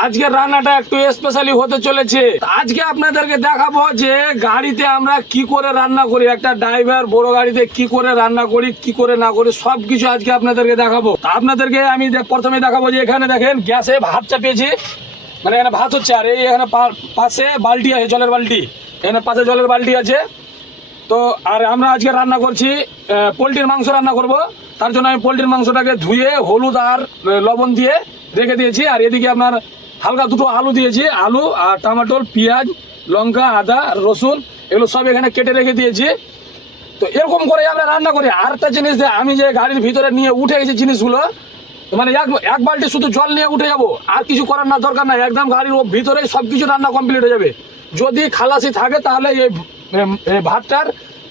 আজকে রান্নাটা একটু স্পেশালি হতে চলেছে। আজকে আপনাদেরকে দেখাবো যে গাড়িতে আমরা কি করে রান্না করি, একটা ড্রাইভার বড় গাড়িতে কি করে রান্না করি, কি করে না করি, সবকিছু আজকে আপনাদেরকে দেখাবো। আপনাদেরকে আমি প্রথমে দেখাবো যে এখানে দেখেন গ্যাসে ভাত চাপিয়েছি, মানে এখানে ভাত হচ্ছে, আর এই এখানে পাশে বালতি আছে, জলের বালতি, এখানে পাশে জলের বালতি আছে। তো আর আমরা আজকে রান্না করছি পোলট্রির মাংস রান্না করব। তার জন্য আমি পোলট্রির মাংসটাকে ধুয়ে হলুদ আর লবণ দিয়ে রেখে দিয়েছি। আর এদিকে আপনার হালকা দুটো আলু দিয়েছি, আলু আর টমেটো, পেঁয়াজ, লঙ্কা, আদা, রসুন এগুলো সব এখানে কেটে রেখে দিয়েছি। তো এরকম করে আমরা রান্না করি। আর একটা জিনিস, আমি যে গাড়ির ভিতরে নিয়ে উঠে গেছি জিনিসগুলো, মানে এক বালতি শুধু জল নিয়ে উঠে যাবো, আর কিছু করার না দরকার নাই, একদম গাড়ির ভিতরে সব কিছু রান্না কমপ্লিট হয়ে যাবে। যদি খালাসি থাকে তাহলে এই ভাতটার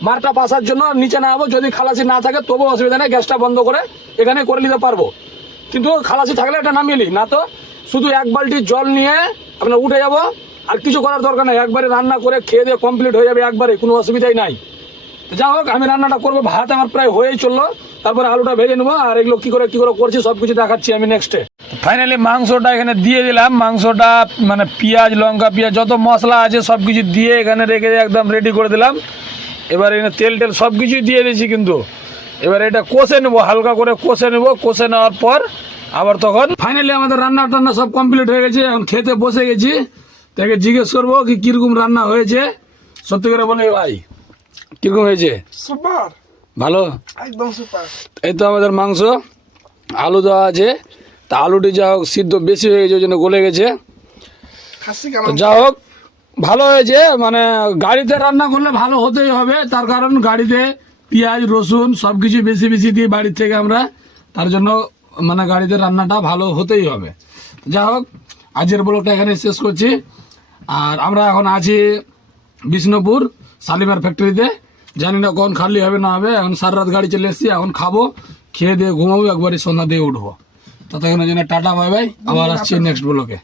মারটা বাসার জন্য নিচে নামাবো, যদি খালাসি না থাকে তবু অসুবিধা নেই, গ্যাসটা বন্ধ করে এখানে করে নিতে পারবো। কিন্তু খালাসি থাকলে এটা নামিয়ে নিই, না তো শুধু এক বালতি জল নিয়ে আপনার উঠে যাব, আর কিছু করার দরকার নেই, একবারে রান্না করে খেয়ে দিয়ে কমপ্লিট হয়ে যাবে একবারে, কোনো অসুবিধাই নাই। যা হোক, আমি রান্নাটা করবো, ভাত আমার প্রায় হয়েই চললো, তারপরে আলুটা ভেজে নেবো, আর এগুলো কি করে করছি সব কিছু দেখাচ্ছি আমি নেক্সটে। ফাইনালি মাংসটা এখানে দিয়ে দিলাম, মাংসটা মানে পেঁয়াজ, লঙ্কা, পেঁয়াজ যত মশলা আছে সব কিছু দিয়ে এখানে রেখে একদম রেডি করে দিলাম। এবার এখানে তেল সব কিছুই দিয়ে দিয়েছি, কিন্তু এবার এটা কষে নেবো, হালকা করে কষে নেবো। কষে নেওয়ার পর আবার তখন ফাইনালি আমাদের রান্না টান্না সব কমপ্লিট হয়ে গেছে, এখন খেতে বসে গেছি। তাকে জিজ্ঞেস করবো কি কিরকম রান্না হয়েছে, সত্যি করে বলে ভাই কিরকম হয়েছে? সুপার, ভালো, একদম সুপার। এই তো আমাদের মাংস, আলু দেওয়া আছে, তা আলুটি যা হোক সিদ্ধ বেশি হয়ে গেছে, ওই জন্য গলে গেছে। খাসি তো কেমন? যা হোক ভালো হয়েছে, মানে গাড়িতে রান্না করলে ভালো হতেই হবে, তার কারণ গাড়িতে পেঁয়াজ রসুন সব কিছু বেশি বেশি দিই বাড়ির থেকে আমরা, তার জন্য মানে গাড়িতে রান্নাটা ভালো হতেই হবে। যা হোক, আজকের ব্লগটা এখানে শেষ করছি। আর আমরা এখন আছি বিষ্ণুপুর শালিমার ফ্যাক্টরিতে, জানি না কখন খালি হবে না হবে, এখন সারা রাত গাড়ি চলে এসেছি, এখন খাবো, খেয়ে দিয়ে ঘুমাবো, একবারই সন্ধ্যা দিয়ে উঠবো। ততক্ষণের জন্য টাটা বাই বাই, আবার আসছি নেক্সট ব্লগে।